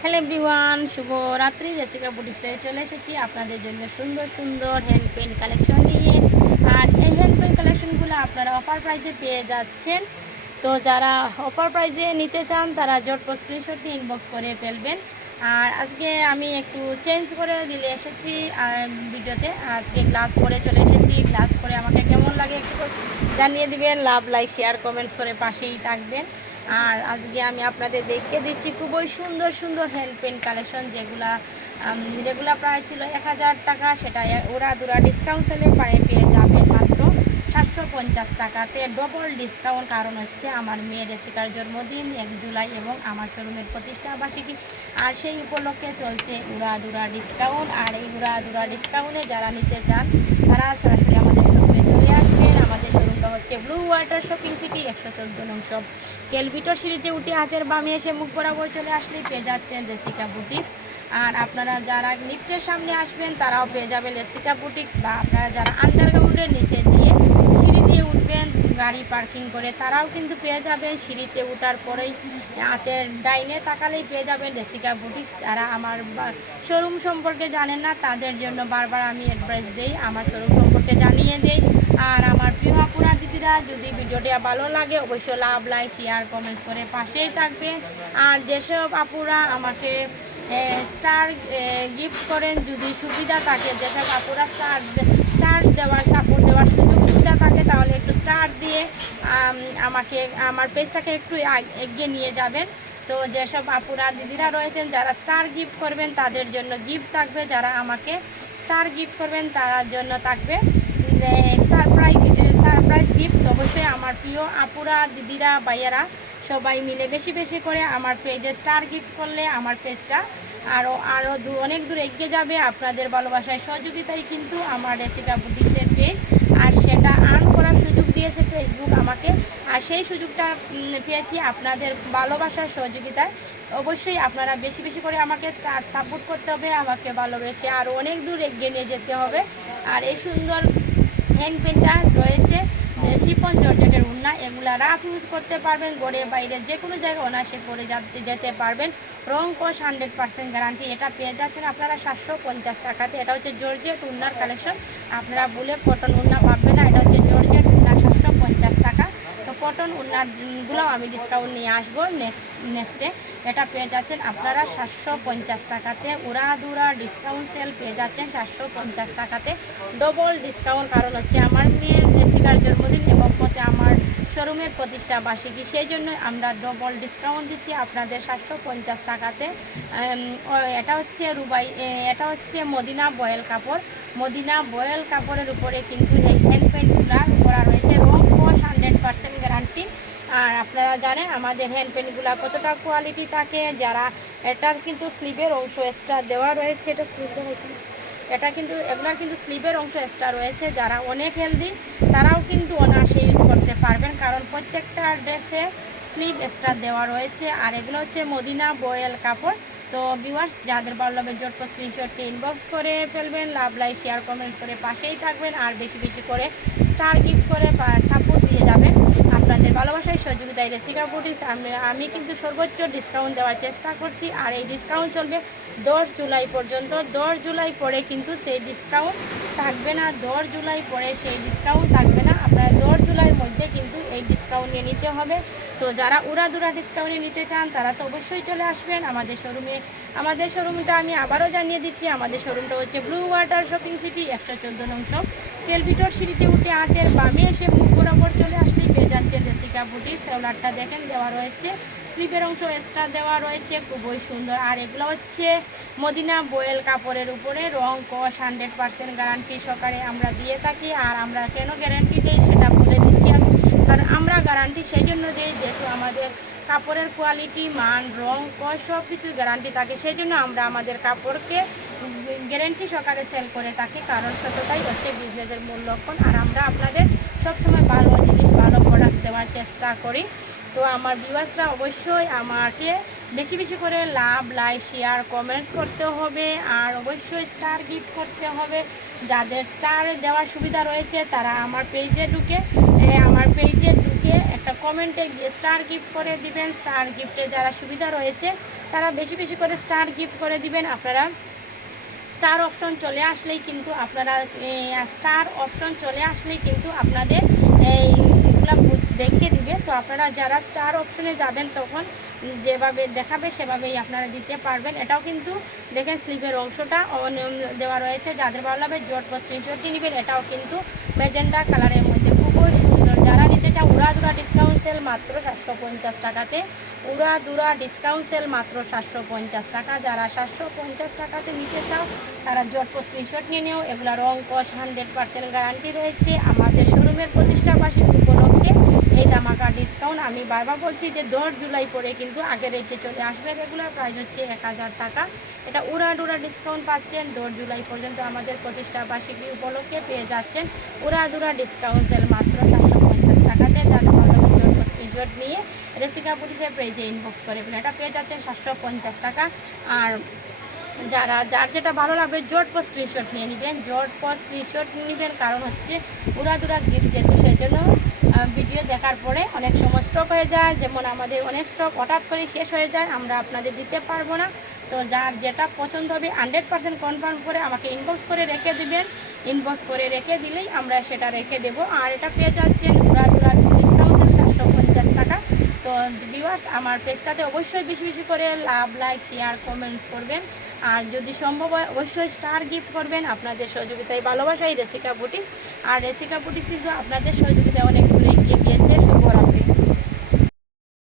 Hello everyone, শুভ রাত্রি। রেসিকা বুটিক্সে চলে এসেছি আপনাদের জন্য সুন্দর সুন্দর হ্যান্ড পেন কালেকশন নিয়ে। আর এই হ্যান্ড পেন কালেকশনগুলো আপনারা অফার প্রাইজে পেয়ে যাচ্ছেন। তো যারা অফার প্রাইজে নিতে চান তারা জটপট স্ক্রিনশট দিয়ে ইনবক্স করে ফেলবেন। আর আজকে আমি একটু চেঞ্জ করে দিলে এসেছি ভিডিওতে। আজকে গ্লাস পরে চলে এসেছি। গ্লাস পরে আমাকে কেমন লাগে একটু জানিয়ে দিবেন। লাভ, লাইক, শেয়ার, কমেন্টস করে পাশেই থাকবেন। আর আজকে আমি আপনাদের দেখিয়ে দিচ্ছি খুবই সুন্দর সুন্দর হ্যান্ড পেন কালেকশন, যেগুলা প্রায় ছিল 1000 টাকা, সেটা ওরা দুরা ডিসকাউন্ট সেলে পেয়ে যাবে মাত্র 750 টাকাতে। ডবল ডিসকাউন্ট, কারণ হচ্ছে আমার মেয়ের রেসিকার জন্মদিন 1 জুলাই এবং আমার শোরুমের প্রতিষ্ঠা বার্ষিকী। আর সেই উপলক্ষে চলছে উড়াদুরা ডিসকাউন্ট। আর এই উড়াদুরা ডিসকাউন্টে যারা নিতে চান তারা সরাসরি আমাদের শোরুমে চলে আসবেন। আমাদের শোরুমটা হচ্ছে ব্লু ওয়াটার শপিং সিটি, 114 নং শপ, কেলভিটর সিঁড়িতে উঠে হাতের বামে এসে মুখ বরাবর চলে আসলেই পেয়ে যাচ্ছেন রেসিকা বুটিক্স। আর আপনারা যারা লিফটের সামনে আসবেন তারাও পেয়ে যাবেন রেসিকা বুটিক্স, বা আপনারা যারা আন্ডারগ্রাউন্ডের নিচে দিয়ে সিঁড়ি দিয়ে উঠবেন গাড়ি পার্কিং করে তারাও কিন্তু পেয়ে যাবেন। সিঁড়িতে ওঠার পরেই হাতের ডাইনে তাকালেই পেয়ে যাবেন রেসিকা বুটিক্স। যারা আমার শোরুম সম্পর্কে জানেন না তাদের জন্য বারবার আমি অ্যাডভাইস দিই, আমার শোরুম সম্পর্কে জানিয়ে দেই। আর আমার প্রিয় আপুরা দিদিরা, যদি ভিডিওটা ভালো লাগে অবশ্যই লাভ, লাইক, শেয়ার, কমেন্টস করে পাশেই থাকবেন। আর যেসব আপুরা আমাকে স্টার গিফট করেন, যদি সুবিধা থাকে, যেসব আপুরা স্টার দেওয়ার, সাপোর্ট দেওয়ার সুযোগ সুবিধা থাকে, তাহলে একটু স্টার দিয়ে আমাকে আমার পেজটাকে একটু এগিয়ে নিয়ে যাবেন। তো যেসব আপুরা দিদিরা রয়েছেন যারা স্টার গিফট করবেন তাদের জন্য গিফট থাকবে, যারা আমাকে স্টার গিফট করবেন তার জন্য থাকবে সারপ্রাইজ গিফট। অবশ্যই আমার প্রিয় আপুরা দিদিরা ভাইয়ারা সবাই মিলে বেশি বেশি করে আমার পেজে স্টার গিফট করলে আমার পেজটা আরও অনেক দূর এগিয়ে যাবে। আপনাদের ভালোবাসায় সহযোগিতায় কিন্তু আমার রেসিকা বুটিক্সের পেজ, আর সেটা আর্ন করার সুযোগ দিয়েছে ফেসবুক আমাকে। আর সেই সুযোগটা পেয়েছি আপনাদের ভালোবাসার সহযোগিতায়। অবশ্যই আপনারা বেশি বেশি করে আমাকে স্টার সাপোর্ট করতে হবে, আমাকে ভালোবেসে আরও অনেক দূর এগিয়ে নিয়ে যেতে হবে। আর এই সুন্দর হ্যান্ড পেনটা রয়েছে শিফন জর্জেটের উন্না, এগুলা রাফ ইউজ করতে পারবেন, ঘরে বাইরে যে কোনো জায়গায় অনায়াসে পরে যেতে পারবেন। রং কোশ 100% গ্যারান্টি। এটা পেয়ে যাচ্ছেন আপনারা 750 টাকাতে। এটা হচ্ছে জর্জেট উন্নার কালেকশন, আপনারা বলে কটন উন্না পাবেন না, এটা হচ্ছে জর্জেট উন্না 750 টাকা। তো কটন উন্নাগুলোও আমি ডিসকাউন্ট নিয়ে আসবো নেক্সটে। এটা পেয়ে যাচ্ছেন আপনারা 750 টাকাতে। উড়াদুরা ডিসকাউন্ট সেল পেয়ে যাচ্ছেন 750 টাকাতে, ডবল ডিসকাউন্ট, কারণ হচ্ছে আমার মেয়ের জেসিকার জন্মদিন এবং আমার শোরুমের প্রতিষ্ঠা বার্ষিকী, সেই জন্য আমরা ডবল ডিসকাউন্ট দিচ্ছি আপনাদের 750 টাকাতে। এটা হচ্ছে মদিনা বয়েল কাপড়। মদিনা বয়েল কাপড়ের উপরে কিন্তু এই হ্যান্ড পেন্টগুলো করা রয়েছে, রং কোশ 100% গ্যারান্টি। আর আপনারা জানেন আমাদের হ্যান্ড পেনগুলো কতটা কোয়ালিটি থাকে। যারা এটার কিন্তু স্লিভের অংশ এক্সট্রা দেওয়া রয়েছে, এগুলোর কিন্তু স্লিভের অংশ এক্সট্রা রয়েছে। যারা অনেক হেলদি তারাও কিন্তু অনায়াসে ইউজ করতে পারবেন, কারণ প্রত্যেকটা ড্রেসে স্লিভ এক্সট্রা দেওয়া রয়েছে। আর এগুলো হচ্ছে মদিনা বয়েল কাপড়। তো ভিউয়ার্স, যাদের ভালো লাগবে জটপট স্ক্রিনশটকে ইনবক্স করে ফেলবেন, লাভ, লাইক, শেয়ার, কমেন্টস করে পাশেই থাকবেন। আর বেশি বেশি করে স্টার গিফট করে সাপোর্ট দিয়ে যাবেন। আপনাদের ভালোবাসায় সহযোগিতায় রেসিকা বুটিক্স আমি কিন্তু সর্বোচ্চ ডিসকাউন্ট দেওয়ার চেষ্টা করছি। আর এই ডিসকাউন্ট চলবে 10 জুলাই পর্যন্ত। 10 জুলাই পরে কিন্তু সেই ডিসকাউন্ট থাকবে না। 10 জুলাই পরে সেই ডিসকাউন্ট থাকবে না। আপনারা 10 জুলাইয়ের মধ্যে কিন্তু এই ডিসকাউন্ট নিয়ে নিতে হবে। তো যারা উড়াদুরা ডিসকাউন্টে নিতে চান তারা তো অবশ্যই চলে আসবেন আমাদের শোরুমে। আমাদের শোরুমটা আমি আবারও জানিয়ে দিচ্ছি, আমাদের শোরুমটা হচ্ছে ব্লু ওয়াটার শপিং সিটি, 114 নং শপ, কেলভিটর সিঁড়িতে উঠে হাতের বামে এসে মুখ বরাবর চলে আসলেই পেয়ে যাচ্ছেন রেসিকা বুটিক্স। সেওলারটা দেখেন দেওয়া রয়েছে, স্লিপের অংশ এক্সট্রা দেওয়া রয়েছে, খুবই সুন্দর। আর এগুলো হচ্ছে মদিনা বয়েল কাপড়ের উপরে, রং কোশ 100% গ্যারান্টি সহকারে আমরা দিয়ে থাকি। আর আমরা কেন গ্যারান্টি দিই সেটা বলে দিচ্ছি আমি, কারণ আমরা গ্যারান্টি সেই জন্য দিই যেহেতু আমাদের কাপড়ের কোয়ালিটি, মান, রং, কোশ সব কিছু গ্যারান্টি থাকে, সেই জন্য আমরা আমাদের কাপড়কে গ্যারান্টি সহকারে সেল করে থাকি, কারণ সততাই হচ্ছে বিজনেসের মূল লক্ষণ। আর আমরা আপনাদের সবসময় ভালো জিনিস ভালো প্রোডাক্টস দেওয়ার চেষ্টা করি। তো আমার ভিউয়ার্সরা অবশ্যই আমাকে বেশি বেশি করে লাভ, লাইক, শেয়ার, কমেন্টস করতে হবে। আর অবশ্যই স্টার গিফট করতে হবে। যাদের স্টার দেওয়ার সুবিধা রয়েছে তারা আমার পেজে ঢুকে একটা কমেন্টে গিয়ে স্টার গিফট করে দিবেন। স্টার গিফটে যারা সুবিধা রয়েছে তারা বেশি বেশি করে স্টার গিফট করে দিবেন। আপনারা স্টার অপশন চলে আসলেই কিন্তু আপনাদের এগুলো দেখে দিবে। তো আপনারা যারা স্টার অপশনে যাবেন তখন যেভাবে দেখাবে সেভাবেই আপনারা দিতে পারবেন। এটাও কিন্তু দেখেন স্লিপের অংশটা দেওয়া রয়েছে। যাদের ভালো লাগবে ঝটপট স্ক্রিনশটটি নেবেন। এটাও কিন্তু ম্যাজেন্টা কালারের মধ্যে খুবই সুন্দর। যারা নিতে চাও উড়াধুরা ডিসকাউন্ট সেল মাত্র 750 টাকাতে, উড়াধুরা ডিসকাউন্ট সেল মাত্র 750 টাকা। যারা 750 টাকাতে নিতে চাও তারা ঝটপট স্ক্রিনশট নিয়ে নেও। এগুলো রং কস 100% গ্যারান্টি রয়েছে। আমাদের শোরুমের প্রতিষ্ঠা বার্ষিকী উপলক্ষে এই ধামাকা ডিসকাউন্ট আমি বারবার বলছি যে 10 জুলাই পরে কিন্তু আগের রেটে চলে আসবে। রেগুলার প্রাইস হচ্ছে 1000 টাকা। এটা উড়াধুরা ডিসকাউন্ট পাচ্ছেন 10 জুলাই পর্যন্ত আমাদের প্রতিষ্ঠা বার্ষিকী উপলক্ষে পেয়ে যাচ্ছেন উড়াধুরা ডিসকাউন্ট সেল মাত্র 750 টাকাতে। যাদের ভালো লাগে ঝটপট স্ক্রিনশট নিয়ে রেসিকা বুটিক্সের পেজে ইনবক্স করে ফেলেন। এটা পেয়ে যাচ্ছেন 750 টাকা। আর যার যেটা ভালো লাগবে ঝটপট স্ক্রিনশট নিয়ে নেবেন। ঝটপট স্ক্রিনশট নেবেন কারণ হচ্ছে উড়াধুরা গিফট যেহেতু সেজন্য ভিডিও দেখার পরে অনেক সময় স্টক হয়ে যায়। যেমন আমাদের অনেক স্টক হঠাৎ করে শেষ হয়ে যায়, আমরা আপনাদের দিতে পারবো না। তো যার যেটা পছন্দ হবে 100% কনফার্ম করে আমাকে ইনবক্স করে রেখে দিবেন। ইনবক্স করে রেখে দিলেই আমরা সেটা রেখে দেবো। আর এটা পেয়ে যাচ্ছেন উড়াধুরা ডিসকাউন্ট 750 টাকা। তো ভিউয়ার্স আমার পেজটাতে অবশ্যই বেশি বেশি করে লাভ, লাইক, শেয়ার, কমেন্টস করবেন। আর যদি সম্ভব হয় অবশ্যই স্টার গিফট করবেন। আপনাদের সহযোগিতায় ভালোবাসাই রেসিকা বুটিক্স। আর রেসিকা বুটিক্স কিন্তু আপনাদের সহযোগিতায় অনেক